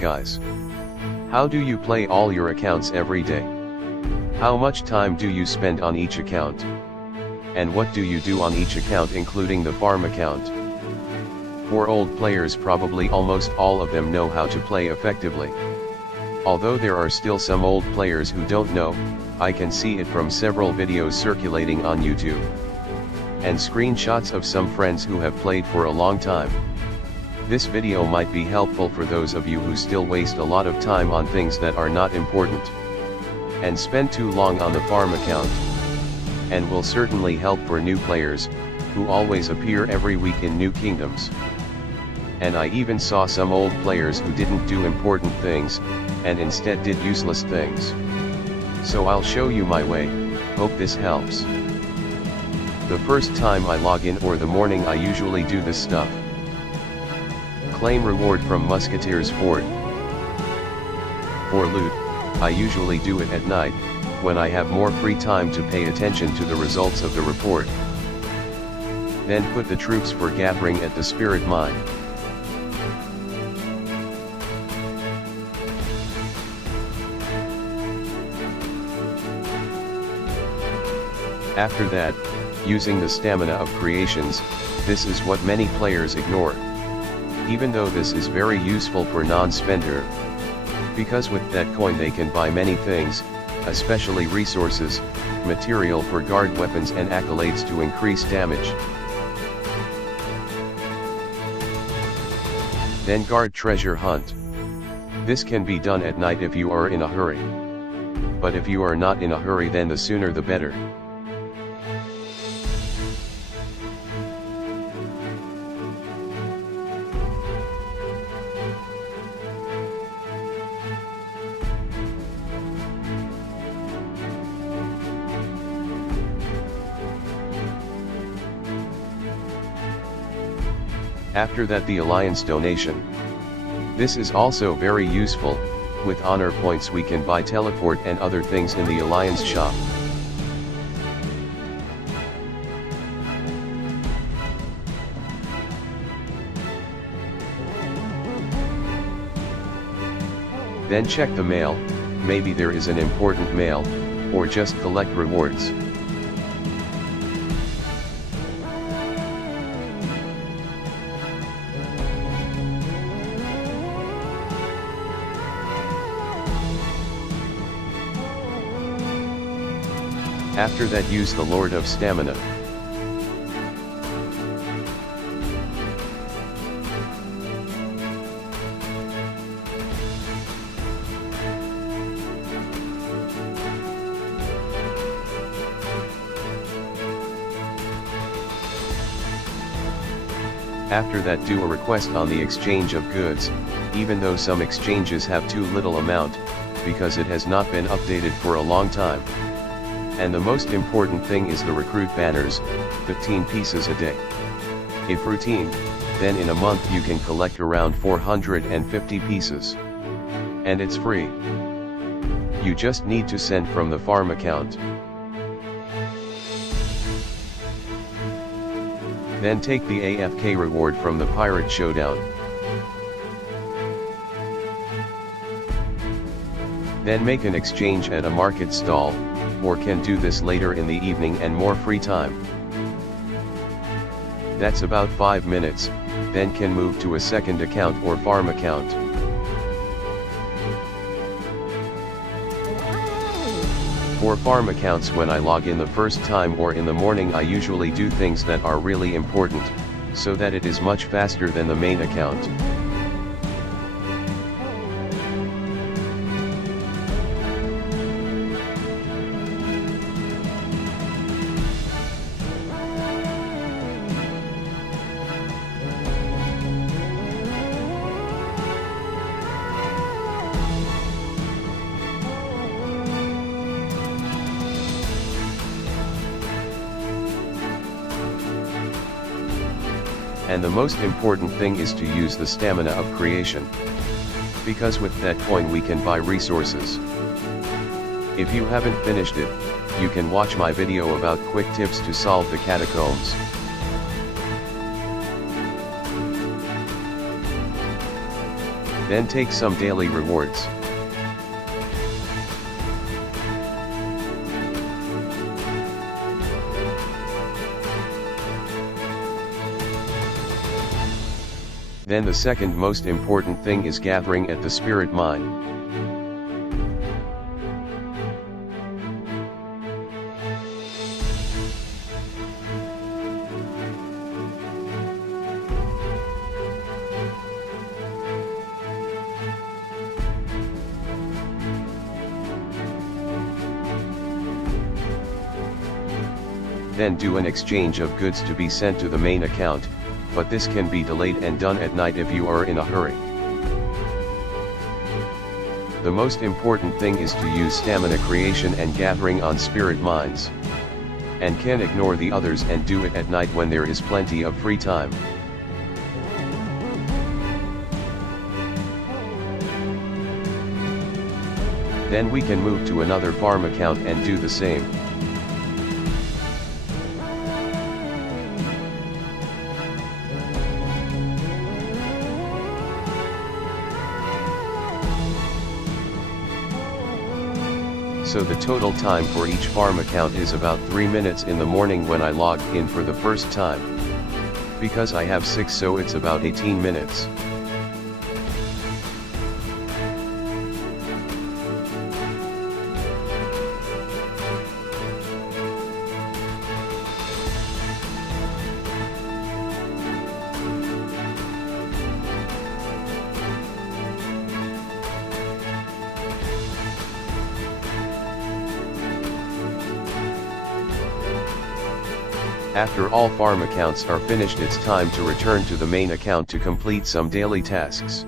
guys. How do you play all your accounts every day? How much time do you spend on each account? And what do you do on each account including the farm account? For old players, probably almost all of them know how to play effectively. Although there are still some old players who don't know, I can see it from several videos circulating on YouTube. And screenshots of some friends who have played for a long time. This video might be helpful for those of you who still waste a lot of time on things that are not important. And spend too long on the farm account. And will certainly help for new players, who always appear every week in new kingdoms. And I even saw some old players who didn't do important things, and instead did useless things. So I'll show you my way, hope this helps. The first time I log in or the morning I usually do this stuff. Claim reward from Musketeers Fort. For loot, I usually do it at night, when I have more free time to pay attention to the results of the report. Then put the troops for gathering at the Spirit Mine. After that, using the stamina of creations, this is what many players ignore. Even though this is very useful for non-spender. Because with that coin they can buy many things, especially resources, material for guard weapons and accolades to increase damage. Then guard treasure hunt. This can be done at night if you are in a hurry. But if you are not in a hurry, then the sooner the better. After that, the Alliance donation. This is also very useful. With honor points we can buy teleport and other things in the Alliance shop. Then check the mail, maybe there is an important mail, or just collect rewards. After that, use the Lord of Stamina. After that, do a request on the exchange of goods, even though some exchanges have too little amount, because it has not been updated for a long time. And the most important thing is the recruit banners, 15 pieces a day. If routine, then in a month you can collect around 450 pieces. And it's free. You just need to send from the farm account. Then take the AFK reward from the Pirate Showdown. Then make an exchange at a market stall, or can do this later in the evening and more free time. That's about 5 minutes, then can move to a second account or farm account. For farm accounts, when I log in the first time or in the morning, I usually do things that are really important, so that it is much faster than the main account. And the most important thing is to use the stamina of creation. Because with that coin we can buy resources. If you haven't finished it, you can watch my video about quick tips to solve the catacombs. Then take some daily rewards. Then the second most important thing is gathering at the spirit mine. Then do an exchange of goods to be sent to the main account, but this can be delayed and done at night if you are in a hurry. The most important thing is to use stamina creation and gathering on spirit mines. And can ignore the others and do it at night when there is plenty of free time. Then we can move to another farm account and do the same. So the total time for each farm account is about 3 minutes in the morning when I log in for the first time. Because I have 6, so it's about 18 minutes. After all farm accounts are finished, it's time to return to the main account to complete some daily tasks.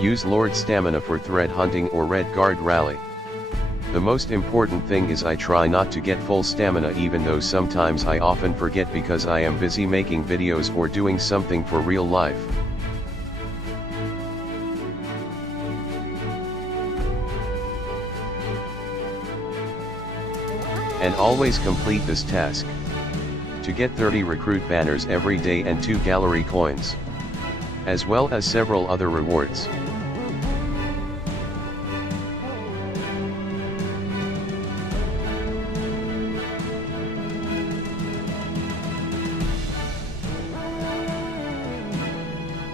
Use Lord Stamina for thread hunting or Red Guard rally. The most important thing is I try not to get full stamina, even though sometimes I often forget because I am busy making videos or doing something for real life. And always complete this task to get 30 recruit banners every day and 2 gallery coins, as well as several other rewards.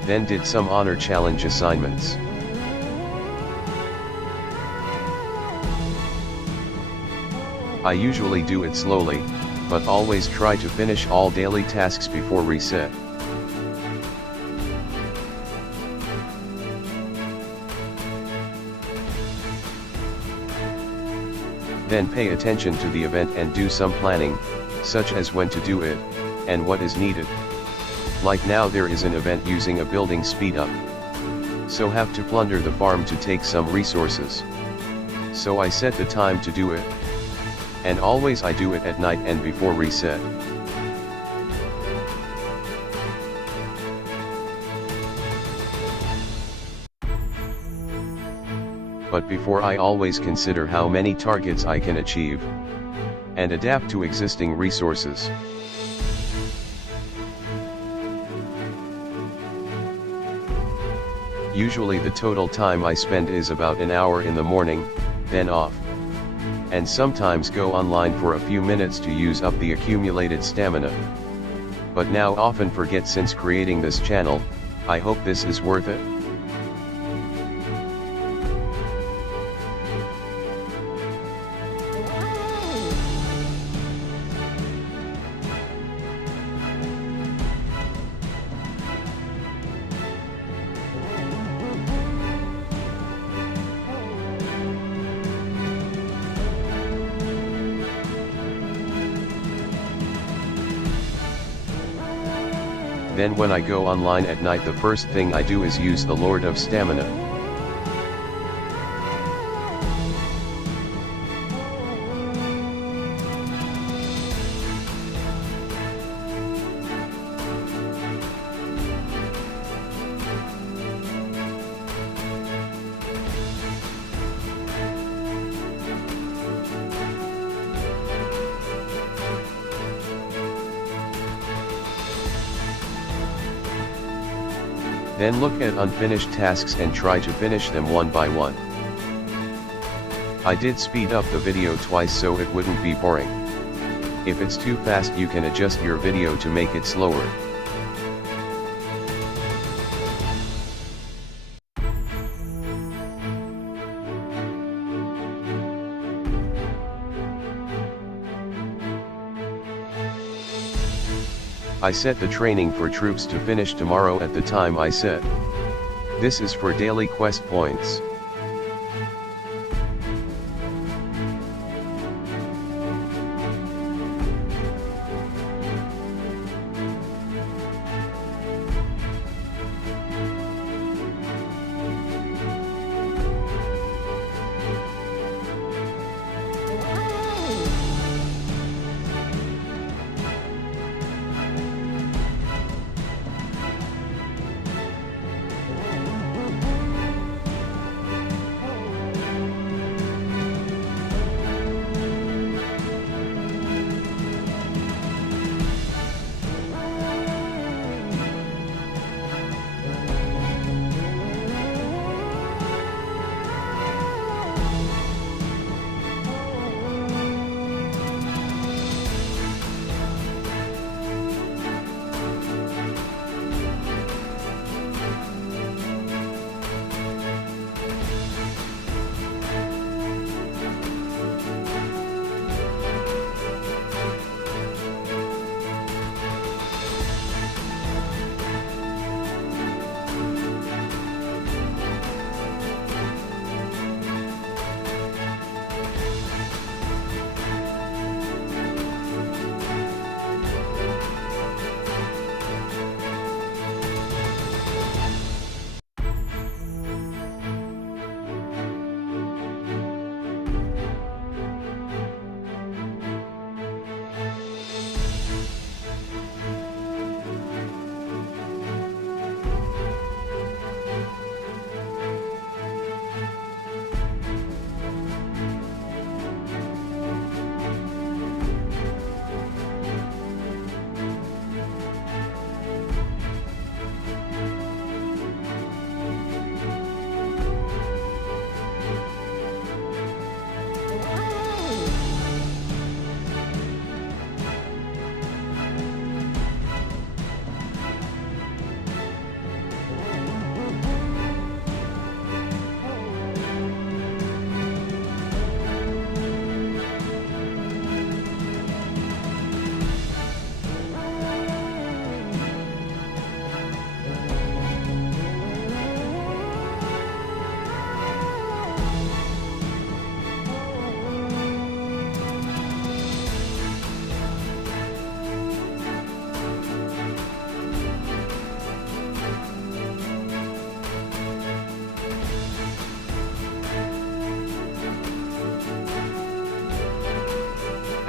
Then did some honor challenge assignments. I usually do it slowly, but always try to finish all daily tasks before reset. Then pay attention to the event and do some planning, such as when to do it, and what is needed. Like now there is an event using a building speed up. So have to plunder the farm to take some resources. So I set the time to do it. And always I do it at night and before reset. But before I always consider how many targets I can achieve. And adapt to existing resources. Usually the total time I spend is about an hour in the morning, then off. And sometimes go online for a few minutes to use up the accumulated stamina. But now often forget since creating this channel. I hope this is worth it. Then when I go online at night, the first thing I do is use the Lord of Stamina. Then look at unfinished tasks and try to finish them one by one. I did speed up the video twice so it wouldn't be boring. If it's too fast you can adjust your video to make it slower. I set the training for troops to finish tomorrow at the time I set. This is for daily quest points.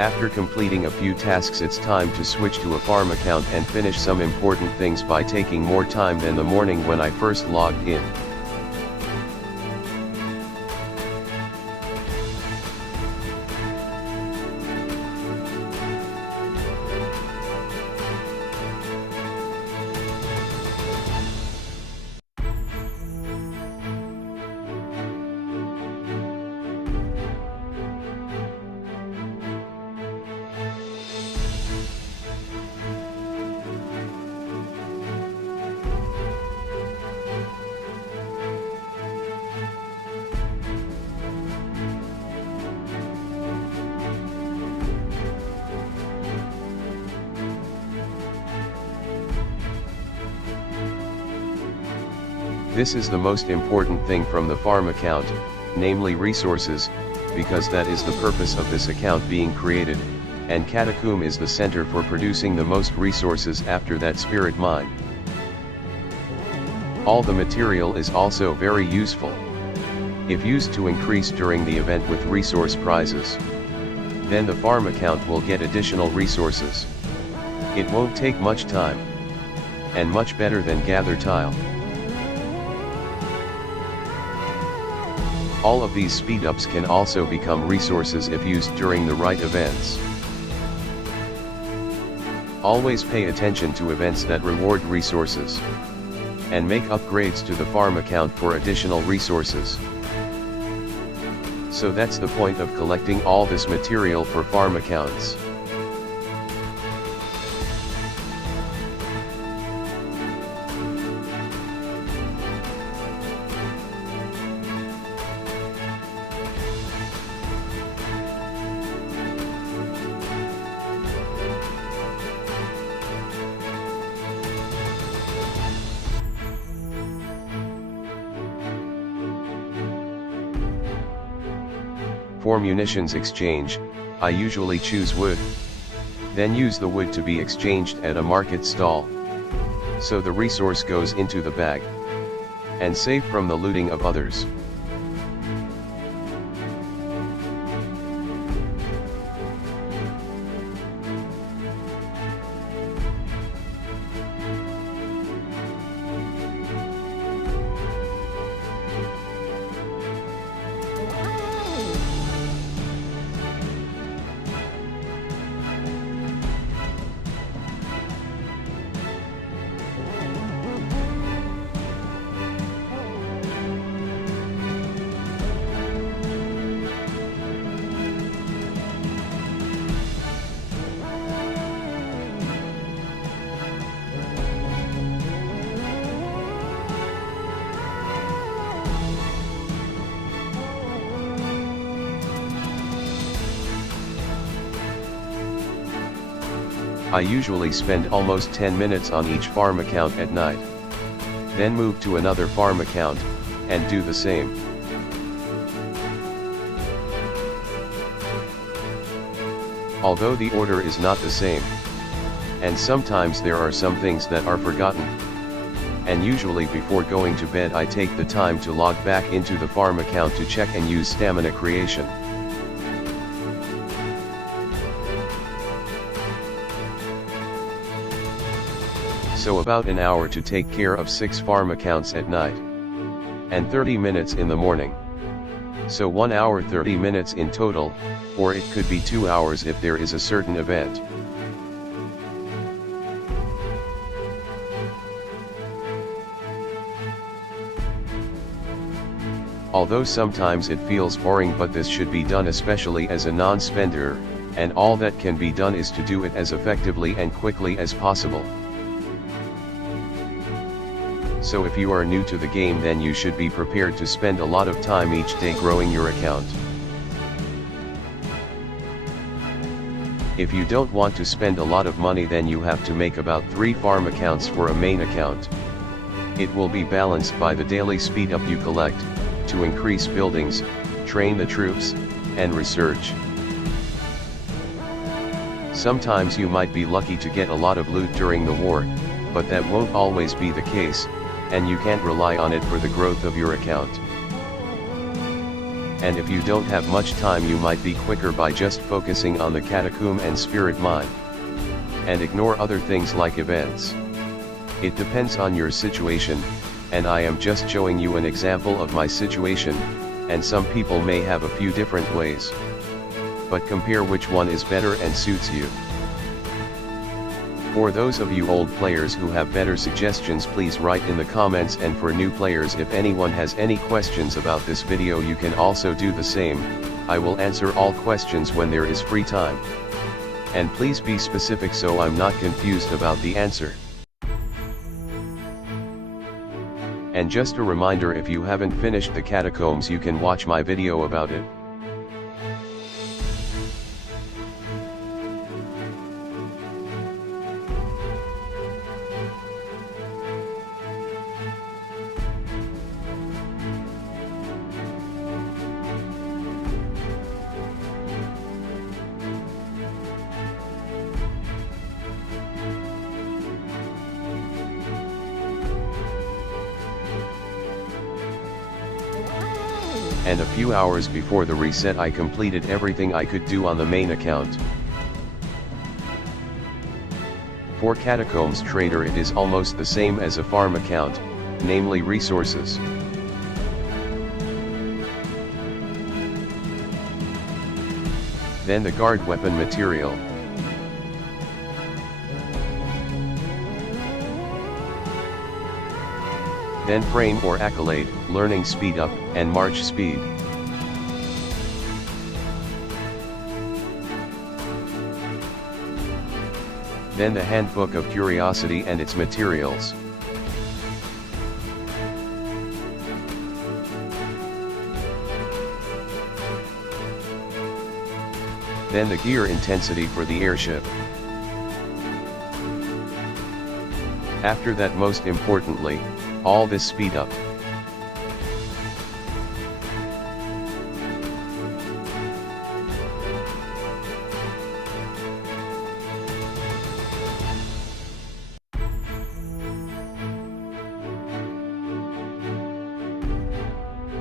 After completing a few tasks it's time to switch to a farm account and finish some important things by taking more time than the morning when I first logged in. This is the most important thing from the farm account, namely resources, because that is the purpose of this account being created, and Catacomb is the center for producing the most resources after that spirit mine. All the material is also very useful. If used to increase during the event with resource prizes, then the farm account will get additional resources. It won't take much time, and much better than gather tile. All of these speedups can also become resources if used during the right events. Always pay attention to events that reward resources. and make upgrades to the farm account for additional resources. So that's the point of collecting all this material for farm accounts. For munitions exchange, I usually choose wood. Then use the wood to be exchanged at a market stall. So the resource goes into the bag. And safe from the looting of others. I usually spend almost 10 minutes on each farm account at night. Then move to another farm account, and do the same. Although the order is not the same. And sometimes there are some things that are forgotten. And usually before going to bed I take the time to log back into the farm account to check and use stamina creation. So about an hour to take care of 6 farm accounts at night. And 30 minutes in the morning. So 1 hour 30 minutes in total, or it could be 2 hours if there is a certain event. Although sometimes it feels boring, but this should be done especially as a non-spender, and all that can be done is to do it as effectively and quickly as possible. So if you are new to the game, then you should be prepared to spend a lot of time each day growing your account. If you don't want to spend a lot of money, then you have to make about 3 farm accounts for a main account. It will be balanced by the daily speed up you collect, to increase buildings, train the troops, and research. Sometimes you might be lucky to get a lot of loot during the war, but that won't always be the case, and you can't rely on it for the growth of your account. And if you don't have much time, you might be quicker by just focusing on the catacomb and spirit mine. And ignore other things like events. It depends on your situation, and I am just showing you an example of my situation, and some people may have a few different ways. But compare which one is better and suits you. For those of you old players who have better suggestions, please write in the comments, and for new players, if anyone has any questions about this video, you can also do the same. I will answer all questions when there is free time. And please be specific so I'm not confused about the answer. And just a reminder, if you haven't finished the catacombs, you can watch my video about it. And a few hours before the reset, I completed everything I could do on the main account. For Catacombs Trader, it is almost the same as a farm account, namely resources. Then the guard weapon material. Then frame or accolade, learning speed up, and march speed. Then the handbook of curiosity and its materials. Then the gear intensity for the airship. After that, most importantly, all this speed up.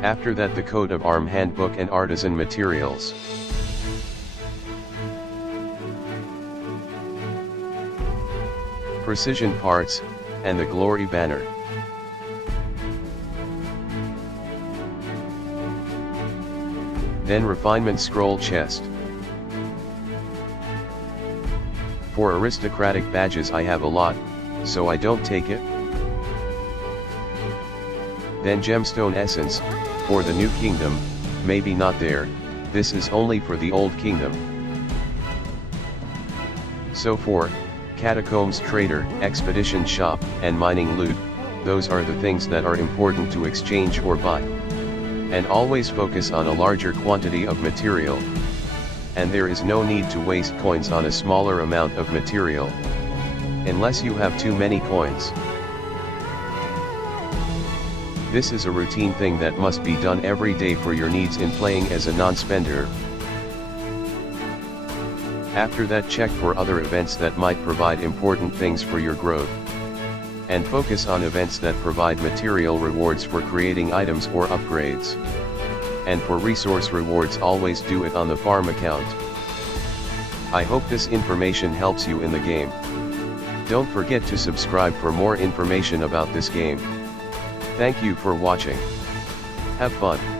After that, the coat of arm handbook and artisan materials. Precision parts, and the glory banner. Then refinement scroll chest. For aristocratic badges I have a lot, so I don't take it. Then gemstone essence, for the new kingdom, maybe not there, this is only for the old kingdom. So for catacombs trader, expedition shop, and mining loot, those are the things that are important to exchange or buy. And always focus on a larger quantity of material. And there is no need to waste coins on a smaller amount of material. Unless you have too many coins. This is a routine thing that must be done every day for your needs in playing as a non-spender. After that, check for other events that might provide important things for your growth. And focus on events that provide material rewards for creating items or upgrades. And for resource rewards, always do it on the farm account. I hope this information helps you in the game. Don't forget to subscribe for more information about this game. Thank you for watching. Have fun.